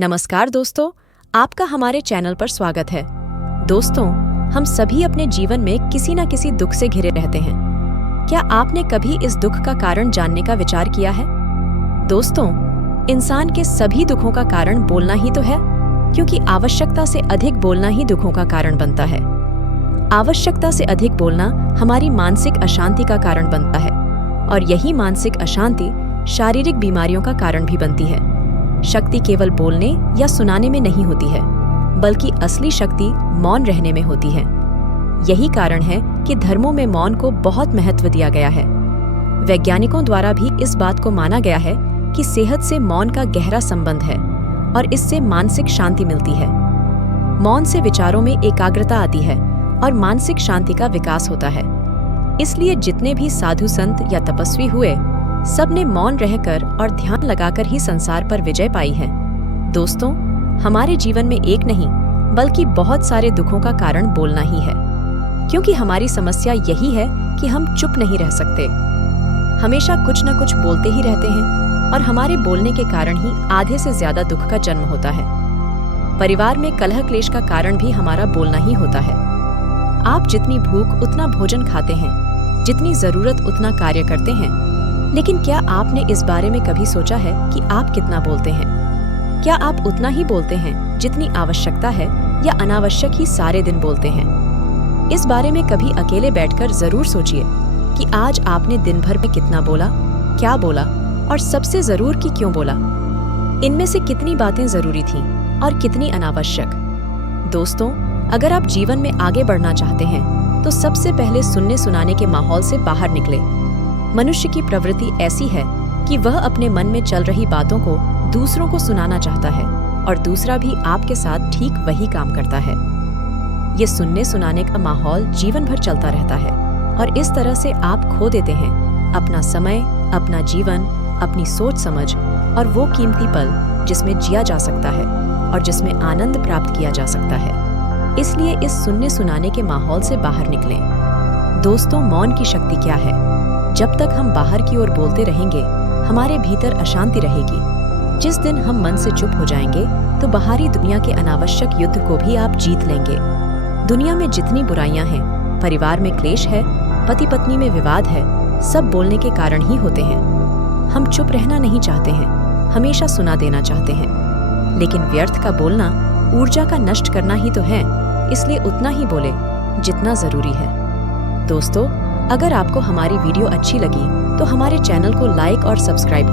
नमस्कार दोस्तों, आपका हमारे चैनल पर स्वागत है। दोस्तों, हम सभी अपने जीवन में किसी न किसी दुख से घिरे रहते हैं। क्या आपने कभी इस दुख का कारण जानने का विचार किया है? दोस्तों, इंसान के सभी दुखों का कारण बोलना ही तो है, क्योंकि आवश्यकता से अधिक बोलना ही दुखों का कारण बनता है। आवश्यकता से अधिक बोलना हमारी मानसिक अशांति का कारण बनता है, और यही मानसिक अशांति शारीरिक बीमारियों का कारण भी बनती है। शक्ति केवल बोलने या सुनाने में नहीं होती है, बल्कि असली शक्ति मौन रहने में होती है। यही कारण है कि धर्मों में मौन को बहुत महत्व दिया गया है। वैज्ञानिकों द्वारा भी इस बात को माना गया है कि सेहत से मौन का गहरा संबंध है और इससे मानसिक शांति मिलती है। मौन से विचारों में एकाग्रता आती है और मानसिक शांति का विकास होता है। इसलिए जितने भी साधु संत या तपस्वी हुए, सब ने मौन रहकर और ध्यान लगाकर ही संसार पर विजय पाई है। दोस्तों, हमारे जीवन में एक नहीं बल्कि बहुत सारे दुखों का कारण बोलना ही है, क्योंकि हमारी समस्या यही है कि हम चुप नहीं रह सकते। हमेशा कुछ न कुछ बोलते ही रहते हैं और हमारे बोलने के कारण ही आधे से ज्यादा दुख का जन्म होता है। परिवार में कलह क्लेश का कारण भी हमारा बोलना ही होता है। आप जितनी भूख उतना भोजन खाते हैं, जितनी जरूरत उतना कार्य करते हैं, लेकिन क्या आपने इस बारे में कभी सोचा है कि आप कितना बोलते हैं? क्या आप उतना ही बोलते हैं जितनी आवश्यकता है, या अनावश्यक ही सारे दिन बोलते हैं? इस बारे में कभी अकेले बैठकर जरूर सोचिए कि आज आपने दिन भर में कितना बोला, क्या बोला, और सबसे जरूर कि क्यों बोला। इनमें से कितनी बातें जरूरी थीं और कितनी अनावश्यक। दोस्तों, अगर आप जीवन में आगे बढ़ना चाहते हैं तो सबसे पहले सुनने सुनाने के माहौल से बाहर निकले। मनुष्य की प्रवृत्ति ऐसी है कि वह अपने मन में चल रही बातों को दूसरों को सुनाना चाहता है, और दूसरा भी आपके साथ ठीक वही काम करता है। ये सुनने सुनाने का माहौल जीवन भर चलता रहता है, और इस तरह से आप खो देते हैं अपना समय, अपना जीवन, अपनी सोच समझ और वो कीमती पल जिसमें जिया जा सकता है और जिसमें आनंद प्राप्त किया जा सकता है। इसलिए इस सुनने सुनाने के माहौल से बाहर निकलें। दोस्तों, मौन की शक्ति क्या है? जब तक हम बाहर की ओर बोलते रहेंगे, हमारे भीतर अशांति रहेगी। जिस दिन हम मन से चुप हो जाएंगे, तो बाहरी दुनिया के अनावश्यक युद्ध को भी आप जीत लेंगे। दुनिया में जितनी बुराइयां हैं, परिवार में क्लेश है, पति पत्नी में विवाद है, सब बोलने के कारण ही होते हैं। हम चुप रहना नहीं चाहते हैं, हमेशा सुना देना चाहते हैं, लेकिन व्यर्थ का बोलना ऊर्जा का नष्ट करना ही तो है। इसलिए उतना ही बोले जितना जरूरी है। दोस्तों, अगर आपको हमारी वीडियो अच्छी लगी तो हमारे चैनल को लाइक और सब्सक्राइब करें।